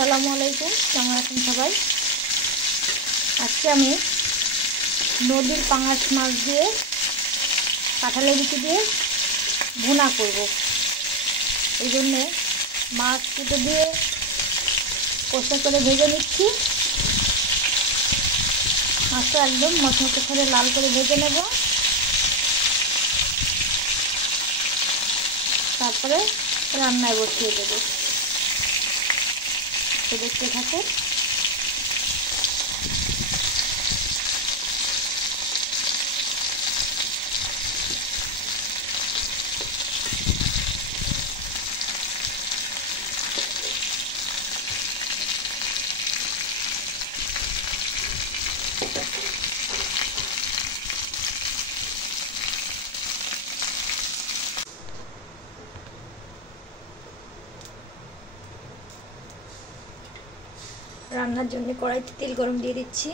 আসসালামু আলাইকুম, কেমন আছেন সবাই? আজকে আমি নদীর পাঙাশ মাছ দিয়ে কাঁঠালের বিচি দিয়ে ভুনা করব। এই জন্যে মাছ কুটে দিয়ে কষা করে ভেজে নিচ্ছি। মাছটা একদম মচমচে করে লাল করে ভেজে নেব। তারপরে রান্নায় বসিয়ে দেবো। তো দেখতে থাকে। রান্নার জন্য কড়াইতে তেল গরম দিয়ে দিচ্ছি।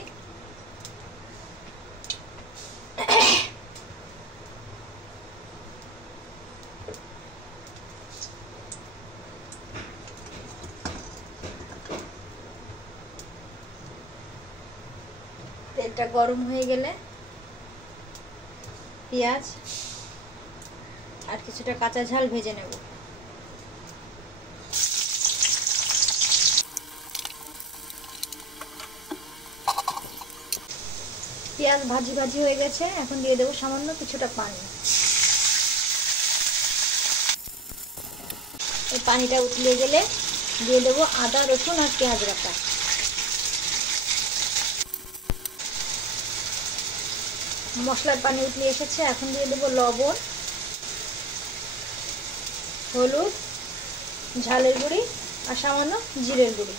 তেলটা গরম হয়ে গেলে পেঁয়াজ আর কিছুটা কাঁচা ঝাল ভেজে নেব। পেঁয়াজ ভাজি ভাজি হয়ে গেছে, এখন দিয়ে দেবো সামান্য কিছুটা পানি। এই পানিটা উতলে গেলে দিয়ে দেবো আদা, রসুন আর পেঁয়াজ বাটা। মশলার পানি উতলে এসেছে, এখন দিয়ে দেবো লবণ, হলুদ, ঝালের গুঁড়ি আর সামান্য জিরের গুঁড়ি।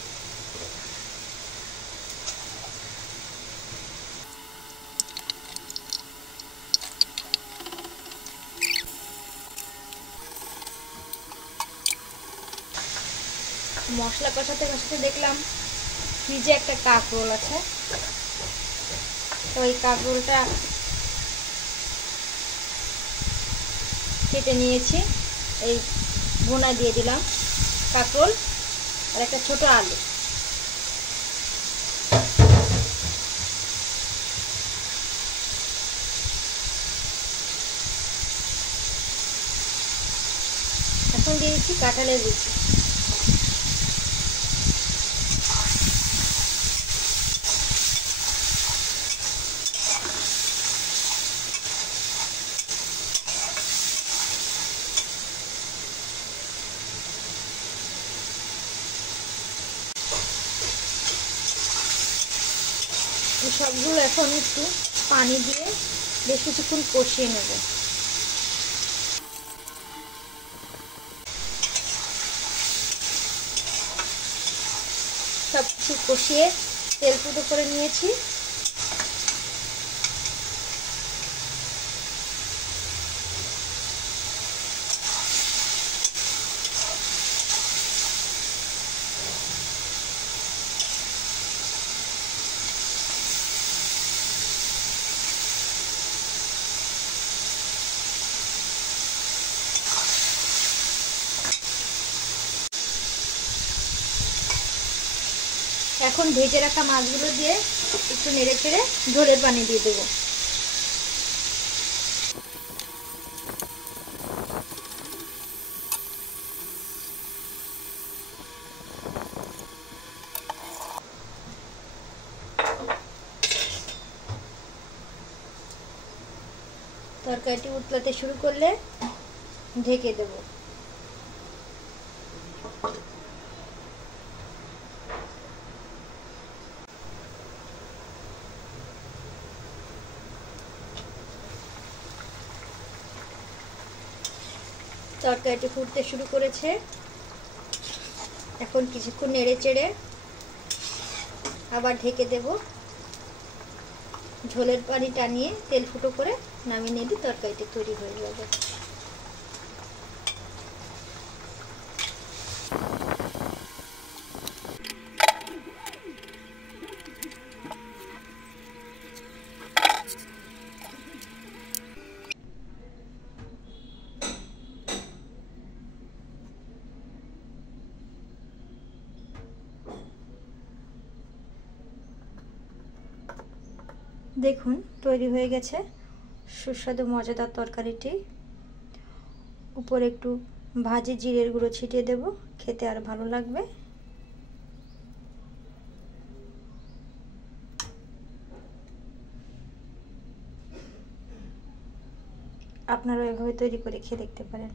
মশলা কষাতে কষাতে দেখলাম ফ্রিজে একটা কাঁকরোল আছে, তো এই কাঁকরোলটা কেটে নিয়েছি। এই ভুনা দিয়ে দিলাম কাঁকরোল আর একটা ছোট আলু। এখন দিয়ে দিচ্ছি কাঁঠালের বিচি। সবগুলো এখন একটু পানি দিয়ে বেশ কিছুক্ষণ কষিয়ে নেব। সব কিছু কষিয়ে তেল ফুটো করে নিয়েছি। এখন ভেজে রাখা মাছগুলো দিয়ে একটু নেড়ে চেড়ে ঝোলের পানি দিয়ে দেবো। তরকারিটি উতলাতে শুরু করলে ঢেকে দেব। তরকারিটি ফুটতে শুরু করেছে, এখন কিছুক্ষণ নেড়ে চেড়ে আবার ঢেকে দেব। ঝোলের পানি টানিয়ে তেল ফুটো করে নামিয়ে নিলে তরকারিটি তৈরি হয়ে যাবে। দেখুন তৈরি হয়ে গেছে সুস্বাদু মজাদার তরকারিটি। উপরে একটু ভাজি জিরের গুঁড়ো ছিটিয়ে দেব, খেতে আর ভালো লাগবে। আপনারা এভাবে তৈরি করে খেয়ে দেখতে পারেন।